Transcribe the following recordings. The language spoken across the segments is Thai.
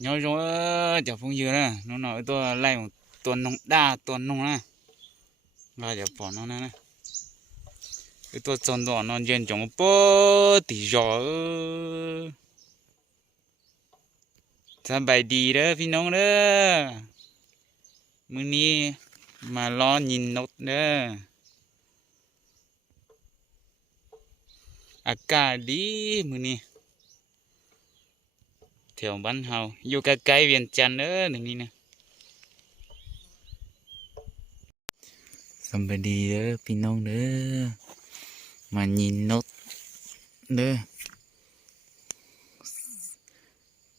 nhớ rồi chả phong dừa nè nó nói tôi lại một tuần nông đa tuần nông nè là chả bỏ nó nè cái tôi chọn đó nó dân trồng bơ thì gió sao bài đi đó phi nông đóมื้อนี้มาล้อยินนกเด้ออากาศดีมื้อนี้แถวบ้านเฮาอยู่ใกล้ๆเวียงจันทน์เด้อตรงนี้นะสำบายดีเด้อพี่น้องเด้อมายินนกเด้อ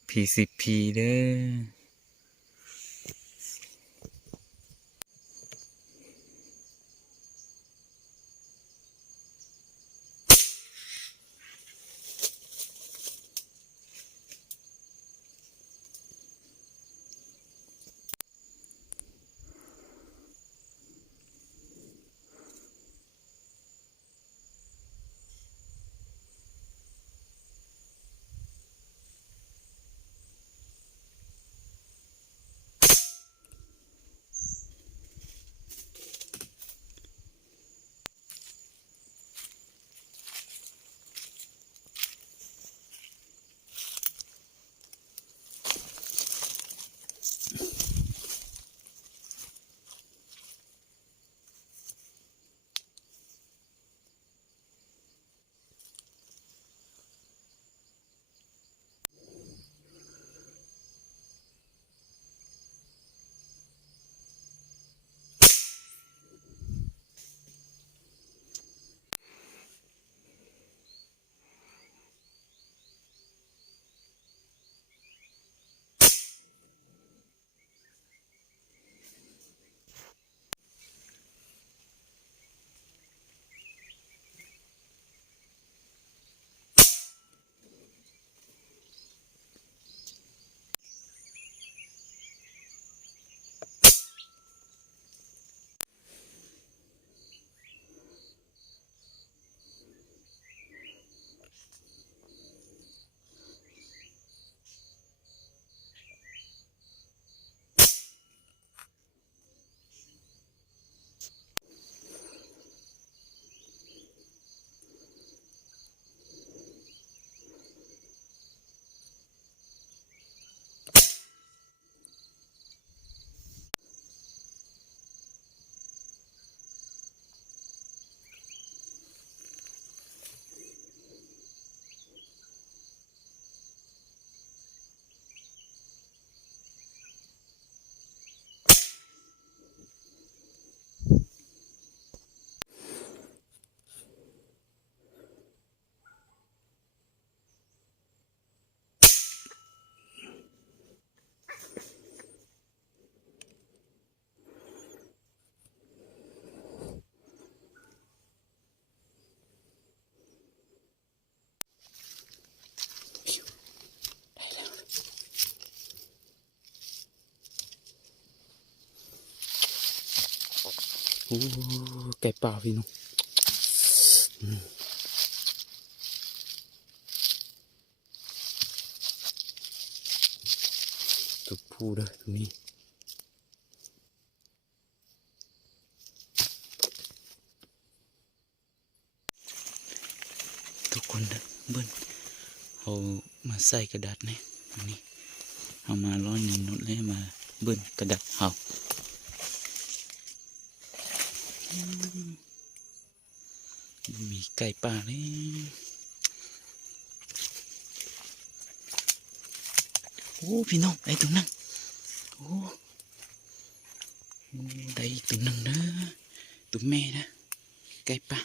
PCP เด้อโอ้ไก่ป่าพี่น้องตัวผู้เด้อตรงนี้ทุกคนเด้อเบิ้ลเอามาใส่กระดาษนี่ตรงนี้เอามาล้อยิงนกเลยมาเบิ้ลกระดาษเอามีไก่ป่าเลยโอ้พี่น้องไอ้ตรงนั้นโอ้ได้ตรงนั้นนะตัวแม่นะไก่ป่า